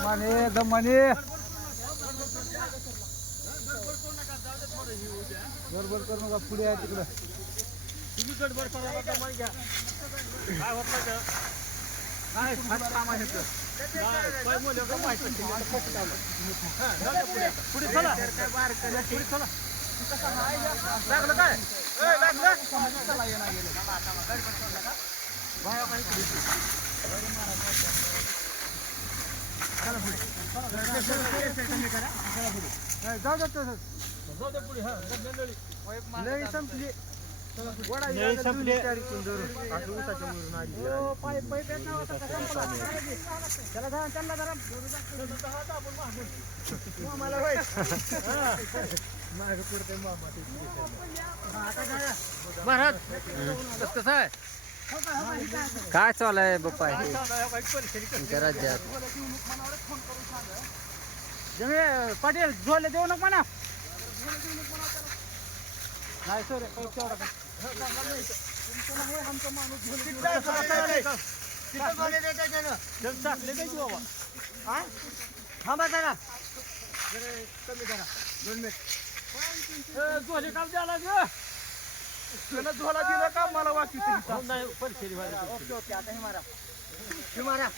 माने दमाने बरोबर करू नका पुढे आहे तिकडं तुम्ही गडबड करा नका माहिती घ्या काय होत नाही काय फास्ट काम आहे तर काय बोलले का माहिती पुढे चला पुढे चला लागलं काय लागलं चला ये नाही गेलं बाया काही पुढे चला पुढे जाऊ दे पुढे हा नाही संपली नाही संपली महाराज कसं आहे काय चालू आहे बाप्पा तुमच्या राज्यात पाटील झोले देऊ नका म्हणा नाही सर थांबा जरा कमी करा 2 मिनिट झोले काम द्यायला ग त्याला झोला दिला का मला वाटतं नाही ओके ओके आता हे मारा मारा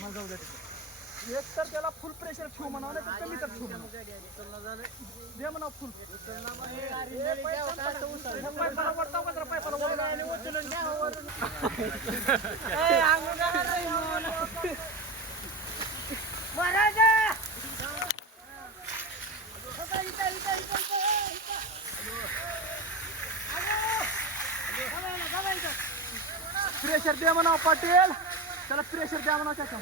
मला जाऊ दे एक तर त्याला फुल प्रेशर ठेवू म्हणावं नाही तर कमी तर ठेवू दे म्हणा फुल प्रेशर द्या म्हणा पाटील त्याला प्रेशर द्या म्हणा त्याच्या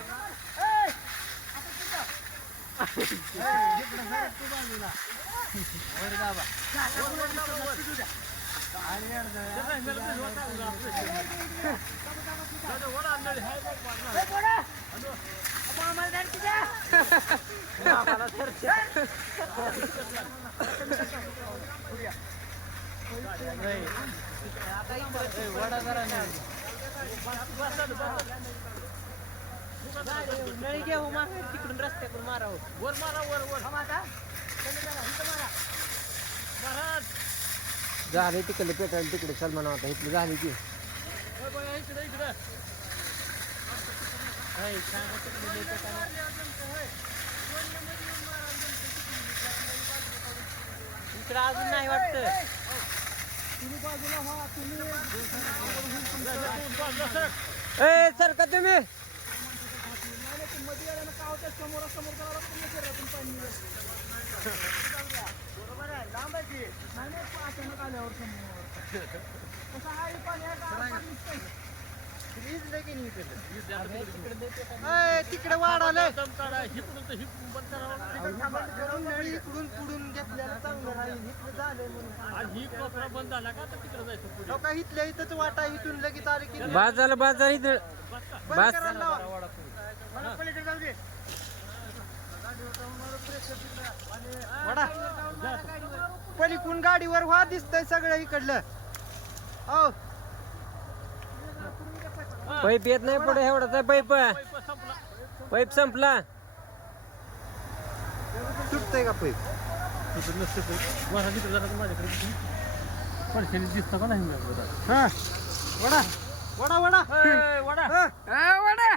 नळी घे हो मार तिकडून रस्त्याकडून मारावं वर मारा वर वर झाले तिकडे पेटायला तिकडे चल म्हणा आता इकडे झाली की इकडे अजून नाही वाटत सर का तुम्ही बरोबर आहे लांब आहे की नाही अचानक आल्यावर कसं आहे पाणी तिकडे वाढ आलंय इकडून पुढून घेतल्याला चांगलं राहील बंद झाला का तिकडे जायचं का इथल्या इथंच वाटा इथून लगेच आले की बाज झालं बाज झालं इथं पलीकडे जाऊ दे पलीकडून गाडीवर व्हा दिसतंय सगळं इकडलं हो पाईप येत नाही पुढे एवढाच आहे पाईप संपला तुटतंय का पाईप माझ्याकडे दिसतं का नाही हा वडा वडा वडा वडा वडा